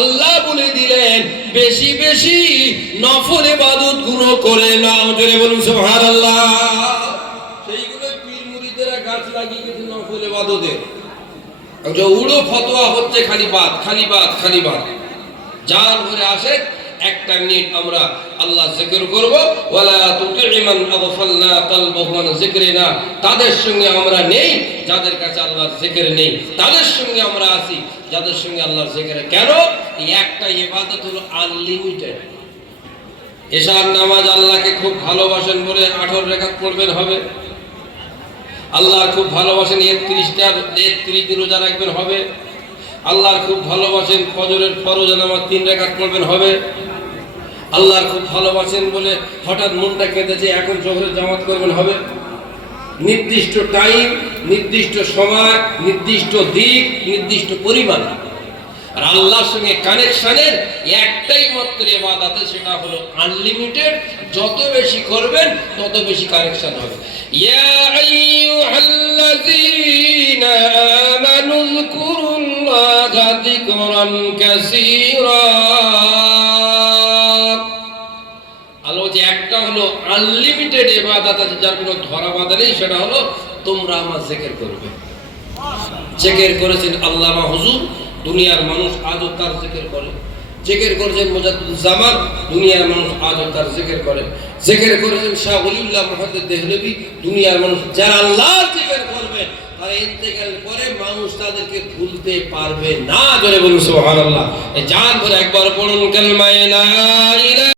আল্লাহ বলে দিলেন, বেশি বেশি নফল ইবাদতগুলো করে নাও। জোরে বলুন, সুবহানাল্লাহ। সেইগুলো পীর মুরিদেরা গাছ লাগিয়ে গেছে নফল ইবাদতের যে উড়ো ফতোয়া হচ্ছে খালি বাদ খালি বাদ খালি বাদ। যার ভরে আসে একটা মিনিট আমরা আল্লাহ জিকির করব। ওয়ালা তুতিমান আগফালনা কলবহু আন যিকরিনা। তাদের সঙ্গে আমরা নেই, যাদের কাছে আল্লাহর জিকির নেই। তাদের সঙ্গে আমরা আছি, যাদের সঙ্গে আল্লাহর জিকির কেন? এই একটা ইবাদত হলো আনলিমিটেড। এশার নামাজ আল্লাহকে খুব ভালোবাসেন বলে আঠারো রেখাত পড়বেন হবে। আল্লাহর খুব ভালোবাসেন একত্রিশটা একত্রিশ দিন রোজা রাখবেন হবে। আল্লাহর খুব ভালোবাসেন ফজরের ফরজ নামাজ তিন রেখাত পড়বেন হবে। আল্লাহর খুব ভালোবাসেন বলে হঠাৎ মনটা কেঁদেছে, এখন জোহরের জামাত করবেন হবে? নির্দিষ্ট টাইম নির্দিষ্ট সময়, নির্দিষ্ট দিক, নির্দিষ্ট পরিমাণ। আর আল্লাহর সঙ্গে কানেকশনের একটাই মাত্র এবাদাতে সেটা হলো আনলিমিটেড যত বেশি করবেন, তত বেশি কানেকশন হবে। আইয়ুহাল্লাযীনা আমানু যকুরুল্লাহা যিকরান কাসীরা। আল্লাহ যে একটা হলো আনলিমিটেড এবাদাত আছে, যার কোনো ধরা বাধা নেই, সেটা হলো তোমরা আমার জেকের করবে। জেকের করেছেন আল্লামা হুজুর, দুনিয়ার মানুষ আজও তার জেকের করে। জেকের করেছেন মোজাদ্দুজ্জামান দুনিয়ার মানুষ আজও তার জেকের করে। জেকের করেছেন শাহ ওলিউল্লাহ মোহাম্মদ দেহলবি দুনিয়ার মানুষ যারা আল্লাহ জেকের করবে, তারা ইন্তেকাল করে মানুষ তাদেরকে ভুলতে পারবে না। জোরে বলুন এই জান বলে একবার পড়ুন ইলাহা